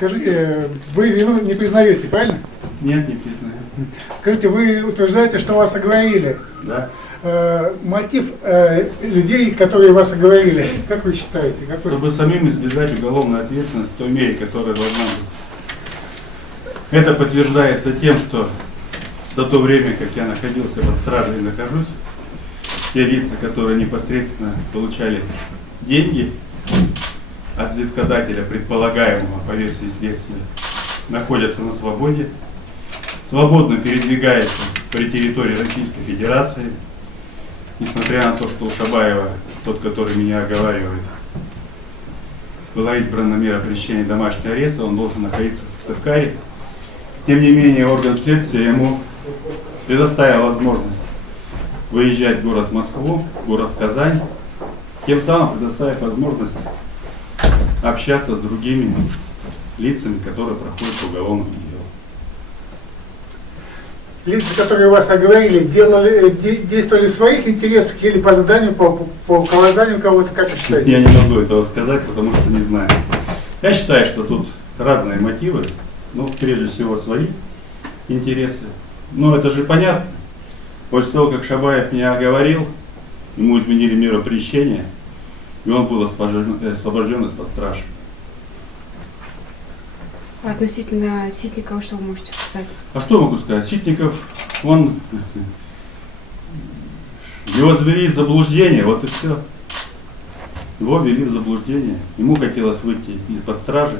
Скажите, вы вину не признаете, правильно? Нет, не признаю. Скажите, вы утверждаете, что вас оговорили. Да. Мотив людей, которые вас оговорили, как вы считаете? Какой? Чтобы самим избежать уголовной ответственности в той мере, которая должна быть. Это подтверждается тем, что за то время, как я находился под стражей и нахожусь, те лица, которые непосредственно получали деньги от взяткодателя, предполагаемого по версии следствия, находятся на свободе, свободно передвигаются по территории Российской Федерации, несмотря на то, что у Шабаева, тот, который меня оговаривает, была избрана мера пресечения домашнего ареста, он должен находиться в Сыктывкаре. Тем не менее, орган следствия ему предоставил возможность выезжать в город Москву, в город Казань, тем самым предоставив возможность общаться с другими лицами, которые проходят по уголовному делу. Лица, которые вас оговорили, действовали в своих интересах или по заданию, по указанию кого-то, как вы считаете? Я не могу этого сказать, потому что не знаю. Я считаю, что тут разные мотивы, ну, прежде всего, свои интересы. Но это же понятно. После того, как Шабаев меня оговорил, ему изменили меру пресечения, и он был освобожден из-под стражи. А относительно Ситникова, что вы можете сказать? А что могу сказать? Ситников, его ввели в заблуждение, вот и все. Его ввели в заблуждение. Ему хотелось выйти из-под стражи,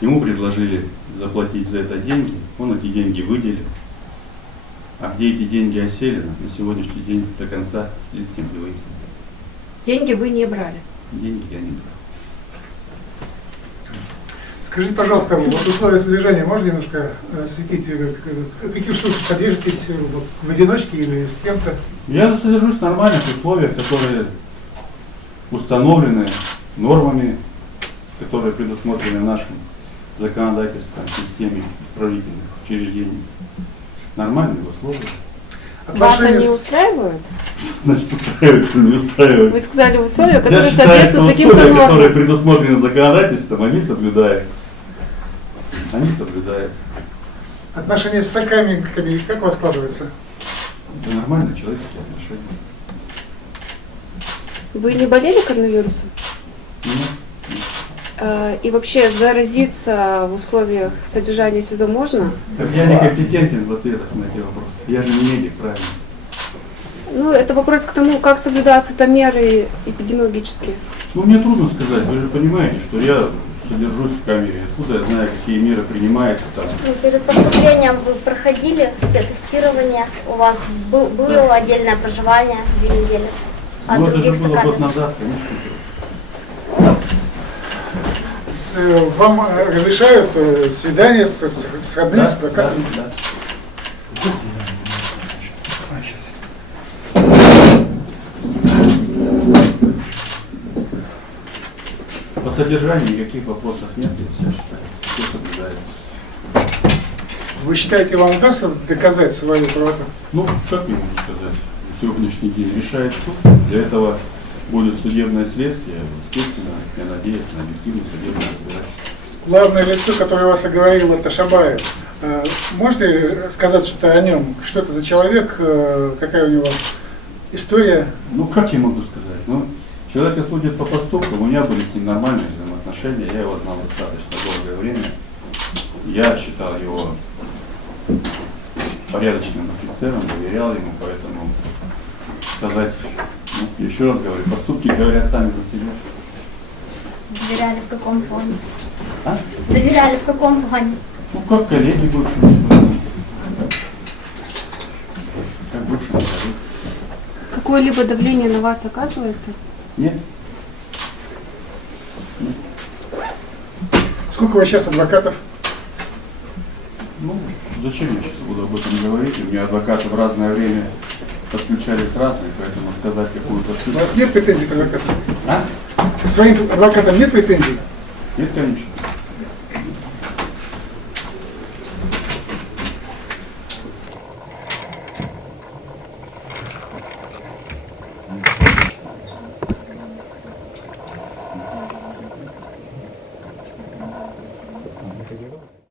ему предложили заплатить за это деньги, он эти деньги выделил. А где эти деньги осели, на сегодняшний день до конца следствием не выяснено. Деньги вы не брали? Деньги я не брал. Скажите, пожалуйста, вот условия содержания можно немножко осветить? Каких случаев содержитесь в одиночке или с кем-то? Я содержусь в нормальных условиях, которые установлены нормами, которые предусмотрены нашим законодательством, системе исправительных учреждений. Нормальные условия. Вас они устраивают? Значит, устраивают или не устраивают? Вы сказали условия, которые Я считаю, что соответствуют таким-то условия, которые нормам. предусмотрены законодательством, они соблюдаются. Они соблюдаются. Отношения с сокамерниками как у вас складываются? Это нормальные человеческие отношения. Вы не болели коронавирусом? Нет. И вообще заразиться в условиях содержания СИЗО можно? Так я не компетентен в ответах на эти вопросы. Я же не медик, правильно? Ну, это вопрос к тому, как соблюдаются там меры эпидемиологические. Ну, мне трудно сказать. Вы же понимаете, что я содержусь в камере. Откуда я знаю, какие меры принимаются там? Ну, перед поступлением вы проходили все тестирования, у вас было отдельное проживание 2 недели. А Ну, это же других было год сокамерников? назад, конечно. Вам разрешают свидание с родными, с адвокатом? Да. По содержанию никаких вопросов нет, я считаю, все соблюдается. Вы считаете, вам удастся доказать свою правоту? Ну, как я могу сказать, на сегодняшний день решает суд, для этого будет судебное следствие, естественно, я надеюсь на объективное судебное разбирательство. Главное лицо, которое вас оговорил, это Шабаев. Можете сказать что-то о нем? Что это за человек? Какая у него история? Ну, как я могу сказать? Ну, человека судят по поступкам, у меня были с ним нормальные взаимоотношения, я его знал достаточно долгое время. Я считал его порядочным офицером, доверял ему, поэтому сказать, ну, еще раз говорю, поступки говорят сами за себя. Доверяли в каком плане? А? Доверяли в каком плане? Ну, как коллеги бывшие. Как бывшие коллеги. Какое-либо давление на вас оказывается? Нет? Сколько у вас сейчас адвокатов? Ну, зачем я сейчас буду об этом говорить? У меня адвокаты в разное время подключались разные, поэтому сказать какую-то У цифру. вас нет претензий к адвокату? А? К своим адвокатам нет претензий? Нет, конечно.